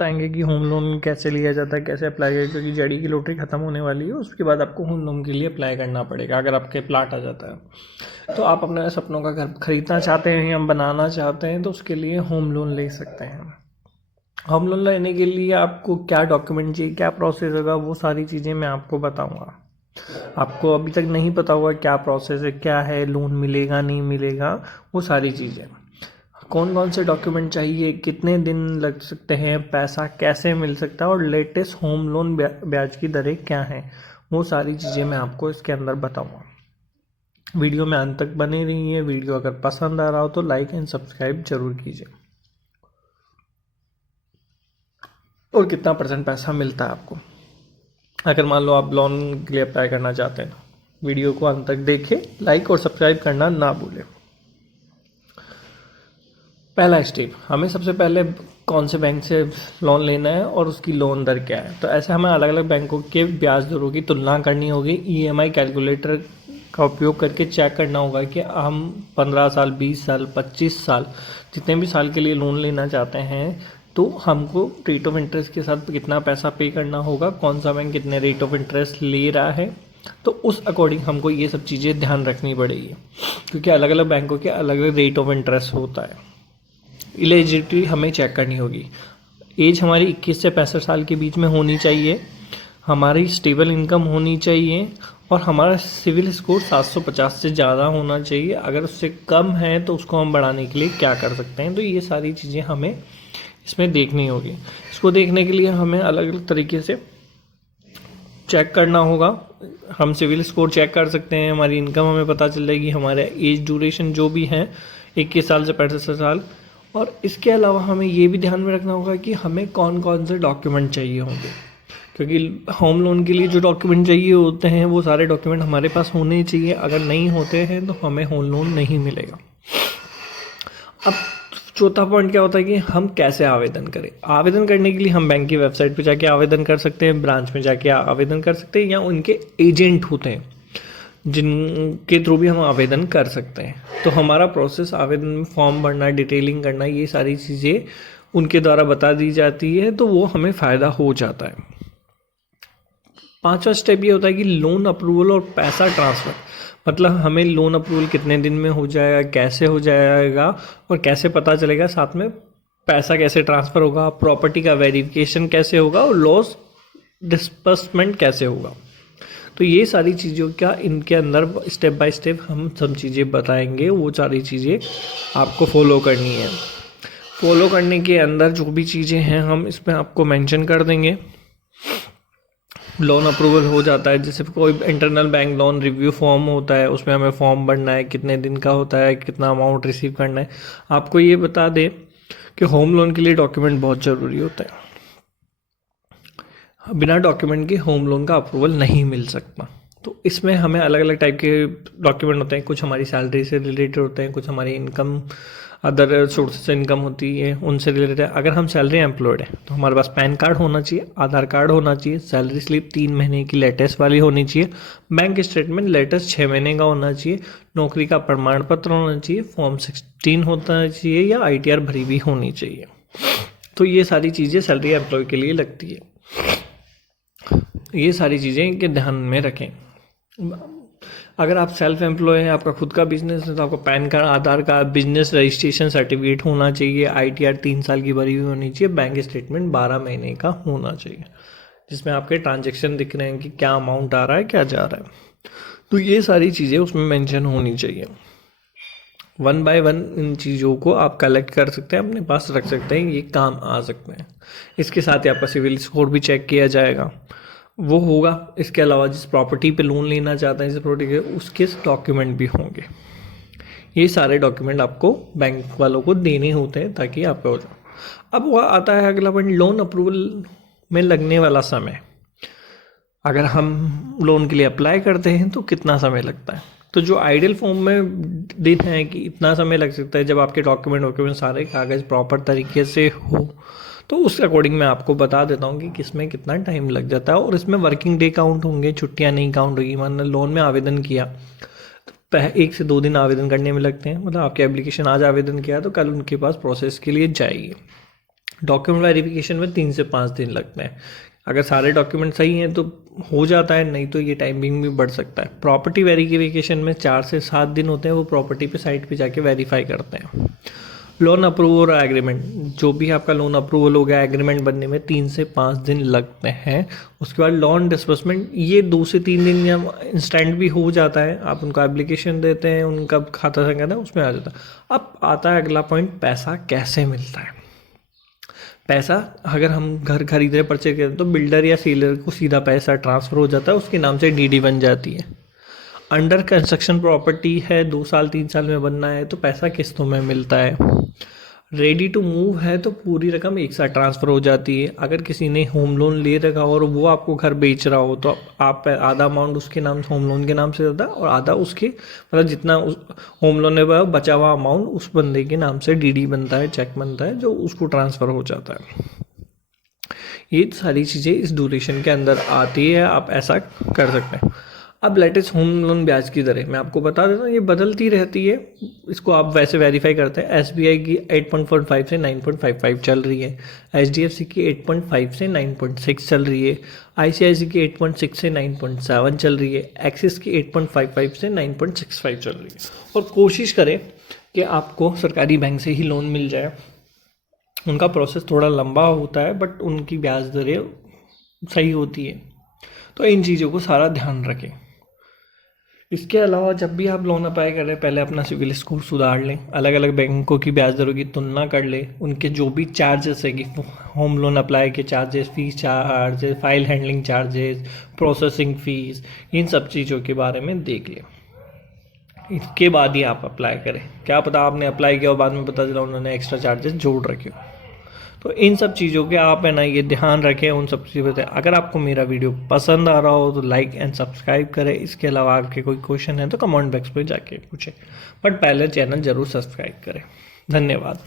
बताएंगे कि home loan कैसे लिया जाता है, कैसे अप्लाई करें, क्योंकि जेडी की लॉटरी ख़त्म होने वाली है। उसके बाद आपको होम लोन के लिए अप्लाई करना पड़ेगा अगर आपके प्लाट आ जाता है। तो आप अपने सपनों का घर खरीदना चाहते हैं या बनाना चाहते हैं तो उसके लिए होम लोन ले सकते हैं। होम लोन लेने के लिए आपको क्या डॉक्यूमेंट चाहिए, क्या प्रोसेस होगा, वो सारी चीज़ें मैं आपको बताऊंगा। आपको अभी तक नहीं पता होगा क्या प्रोसेस है, क्या है, लोन मिलेगा नहीं मिलेगा, वो सारी चीज़ें, कौन कौन से डॉक्यूमेंट चाहिए, कितने दिन लग सकते हैं, पैसा कैसे मिल सकता है और लेटेस्ट होम लोन ब्याज की दरें क्या हैं, वो सारी चीज़ें मैं आपको इसके अंदर बताऊंगा। वीडियो में अंत तक बने रहिए। वीडियो अगर पसंद आ रहा हो तो लाइक एंड सब्सक्राइब जरूर कीजिए। और कितना परसेंट पैसा मिलता है आपको अगर मान लो आप लोन के लिए अप्लाई करना चाहते हैं तो वीडियो को अंत तक देखें, लाइक और सब्सक्राइब करना ना भूलें। पहला स्टेप, हमें सबसे पहले कौन से बैंक से लोन लेना है और उसकी लोन दर क्या है। तो ऐसे हमें अलग अलग बैंकों के ब्याज दरों की तुलना करनी होगी। ईएमआई कैलकुलेटर का उपयोग करके चेक करना होगा कि हम 15 साल, 20 साल, 25 साल, जितने भी साल के लिए लोन लेना चाहते हैं तो हमको रेट ऑफ इंटरेस्ट के साथ कितना पैसा पे करना होगा, कौन सा बैंक कितने रेट ऑफ इंटरेस्ट ले रहा है। तो उस अकॉर्डिंग हमको ये सब चीज़ें ध्यान रखनी पड़ेगी, क्योंकि अलग अलग बैंकों के अलग अलग रेट ऑफ इंटरेस्ट होता है। एलिजिबिलिटी हमें चेक करनी होगी। एज हमारी 21 से 65 साल के बीच में होनी चाहिए, हमारी स्टेबल इनकम होनी चाहिए और हमारा सिविल स्कोर 750 से ज़्यादा होना चाहिए। अगर उससे कम है तो उसको हम बढ़ाने के लिए क्या कर सकते हैं। तो ये सारी चीज़ें हमें इसमें देखनी होगी। इसको देखने के लिए हमें अलग अलग तरीके से चेक करना होगा। हम सिविल स्कोर चेक कर सकते हैं, हमारी इनकम हमें पता चल जाएगी, हमारे एज ड्यूरेशन जो भी है 21 साल से 65 साल। और इसके अलावा हमें ये भी ध्यान में रखना होगा कि हमें कौन कौन से डॉक्यूमेंट चाहिए होंगे, क्योंकि होम लोन के लिए जो डॉक्यूमेंट चाहिए होते हैं वो सारे डॉक्यूमेंट हमारे पास होने चाहिए। अगर नहीं होते हैं तो हमें होम लोन नहीं मिलेगा। अब चौथा पॉइंट क्या होता है कि हम कैसे आवेदन करें। आवेदन करने के लिए हम बैंक की वेबसाइट पर जाके आवेदन कर सकते हैं, ब्रांच में जाके आवेदन कर सकते हैं, या उनके एजेंट होते हैं जिनके थ्रू भी हम आवेदन कर सकते हैं। तो हमारा प्रोसेस, आवेदन में फॉर्म भरना, डिटेलिंग करना, ये सारी चीज़ें उनके द्वारा बता दी जाती है, तो वो हमें फ़ायदा हो जाता है। पांचवा स्टेप ये होता है कि लोन अप्रूवल और पैसा ट्रांसफ़र, मतलब हमें लोन अप्रूवल कितने दिन में हो जाएगा, कैसे हो जाएगा और कैसे पता चलेगा, साथ में पैसा कैसे ट्रांसफ़र होगा, प्रॉपर्टी का वेरिफिकेशन कैसे होगा और लॉस डिस्बर्समेंट कैसे होगा। तो ये सारी चीज़ों का इनके अंदर स्टेप बाय स्टेप हम सब चीज़ें बताएंगे। वो सारी चीज़ें आपको फॉलो करनी है। फॉलो करने के अंदर जो भी चीज़ें हैं हम इसमें आपको मेंशन कर देंगे। लोन अप्रूवल हो जाता है, जैसे कोई internal bank loan review form होता है, उसमें हमें फॉर्म भरना है, कितने दिन का होता है, कितना अमाउंट रिसीव करना है। आपको ये बता दें कि होम लोन के लिए डॉक्यूमेंट बहुत ज़रूरी होता है। बिना डॉक्यूमेंट के होम लोन का अप्रूवल नहीं मिल सकता। तो इसमें हमें अलग अलग टाइप के डॉक्यूमेंट होते हैं। कुछ हमारी सैलरी से रिलेटेड होते हैं, कुछ हमारी इनकम, अदर सोर्स से इनकम होती है, उनसे रिलेटेड है। अगर हम सैलरी एम्प्लॉयड है तो हमारे पास पैन कार्ड होना चाहिए, आधार कार्ड होना चाहिए, सैलरी स्लिप 3 महीने की लेटेस्ट वाली होनी चाहिए, बैंक स्टेटमेंट लेटेस्ट 6 महीने का होना चाहिए, नौकरी का प्रमाण पत्र होना चाहिए, फॉर्म 16 होना चाहिए या ITR भरी भी होनी चाहिए। तो ये सारी चीज़ें सैलरी एम्प्लॉय के लिए लगती है। ये सारी चीज़ें के ध्यान में रखें। अगर आप सेल्फ एम्प्लॉय हैं, आपका खुद का बिजनेस है, तो आपको पैन कार्ड, आधार कार्ड, बिजनेस रजिस्ट्रेशन सर्टिफिकेट होना चाहिए, ITR 3 साल की भरी हुई होनी चाहिए, बैंक स्टेटमेंट 12 महीने का होना चाहिए, जिसमें आपके ट्रांजैक्शन दिख रहे हैं कि क्या अमाउंट आ रहा है, क्या जा रहा है। तो ये सारी चीज़ें उसमें मेंशन होनी चाहिए। 1 बाय 1 इन चीज़ों को आप कलेक्ट कर सकते हैं, अपने पास रख सकते हैं, ये काम आ सकते हैं। इसके साथ ही आपका सिविल स्कोर भी चेक किया जाएगा, वो होगा। इसके अलावा जिस प्रॉपर्टी पे लोन लेना चाहते हैं, जिस प्रॉपर्टी के, उसके डॉक्यूमेंट भी होंगे। ये सारे डॉक्यूमेंट आपको बैंक वालों को देने होते हैं ताकि आपका हो जाए। अब वह आता है अगला पॉइंट, लोन अप्रूवल में लगने वाला समय। अगर हम लोन के लिए अप्लाई करते हैं तो कितना समय लगता है। तो जो आइडियल फॉर्म में दिन है कि इतना समय लग सकता है, जब आपके डॉक्यूमेंट सारे कागज़ प्रॉपर तरीके से हो, तो उस अकॉर्डिंग मैं आपको बता देता हूँ कि किसमें कितना टाइम लग जाता है। और इसमें वर्किंग डे काउंट होंगे, छुट्टियाँ नहीं काउंट होगी। मान लो लोन में आवेदन किया तो 1 से 2 दिन आवेदन करने में लगते हैं, मतलब आपके एप्लीकेशन आज आवेदन किया तो कल उनके पास प्रोसेस के लिए जाएगी। डॉक्यूमेंट वेरिफिकेशन में 3 से 5 दिन लगते हैं। अगर सारे डॉक्यूमेंट सही हैं तो हो जाता है, नहीं तो ये टाइमिंग भी बढ़ सकता है। प्रॉपर्टी वेरिफिकेशन में 4 से 7 दिन होते हैं, वो प्रॉपर्टी पे साइट पे जाके वेरीफाई करते हैं। लोन अप्रूवल और एग्रीमेंट, जो भी आपका लोन अप्रूवल हो गया, एग्रीमेंट बनने में 3 से 5 दिन लगते हैं। उसके बाद लोन डिसबर्समेंट, ये 2 से 3 दिन या इंस्टेंट भी हो जाता है। आप उनका एप्लीकेशन देते हैं, उनका खाता संख्या है उसमें आ जाता है। अब आता है अगला पॉइंट, पैसा कैसे मिलता है। पैसा, अगर हम घर खरीद रहे परचेज करते हैं तो बिल्डर या सीलर को सीधा पैसा ट्रांसफ़र हो जाता है, उसके नाम से डीडी बन जाती है। अंडर कंस्ट्रक्शन प्रॉपर्टी है, 2 साल 3 साल में बनना है तो पैसा किस्तों में मिलता है। रेडी टू मूव है तो पूरी रकम एक साथ ट्रांसफ़र हो जाती है। अगर किसी ने होम लोन ले रखा हो और वो आपको घर बेच रहा हो तो आप आधा अमाउंट उसके नाम होम लोन के नाम से रहता है और आधा उसके, मतलब जितना उस होम लोन में बचा हुआ अमाउंट उस बंदे के नाम से डीडी बनता है, चेक बनता है जो उसको ट्रांसफ़र हो जाता है। ये सारी चीज़ें इस ड्यूरेशन के अंदर आती है, आप ऐसा कर सकते हैं। अब लेटेस्ट होम लोन ब्याज की दरें मैं आपको बता देता हूँ, ये बदलती रहती है। इसको आप वैसे वेरीफाई करते हैं। SBI की 8.45 से 9.55 चल रही है, HDFC की 8.5 से 9.6 चल रही है, ICICI की 8.6 से 9.7 चल रही है, एक्सिस की 8.55 से 9.65 चल रही है। और कोशिश करें कि आपको सरकारी बैंक से ही लोन मिल जाए। उनका प्रोसेस थोड़ा लंबा होता है बट उनकी ब्याज दरें सही होती है, तो इन चीज़ों को सारा ध्यान रखें। इसके अलावा जब भी आप लोन अप्लाई कर रहे हैं, पहले अपना सिविल स्कोर सुधार लें, अलग अलग बैंकों की ब्याज दरों की तुलना कर लें, उनके जो भी चार्जेस है कि होम लोन अप्लाई के charges, fees charges, file handling charges, processing fees, इन सब चीज़ों के बारे में देख लें। इसके बाद ही आप अप्लाई करें। क्या पता आपने अप्लाई किया और बाद में पता चला उन्होंने एक्स्ट्रा चार्जेस जोड़ रखे हो। तो इन सब चीज़ों के आप है ना ये ध्यान रखें, उन सब चीज़ों पर। अगर आपको मेरा वीडियो पसंद आ रहा हो तो लाइक एंड सब्सक्राइब करें। इसके अलावा आपके कोई क्वेश्चन है तो कमेंट बॉक्स पे जाके पूछें, बट पहले चैनल ज़रूर सब्सक्राइब करें। धन्यवाद।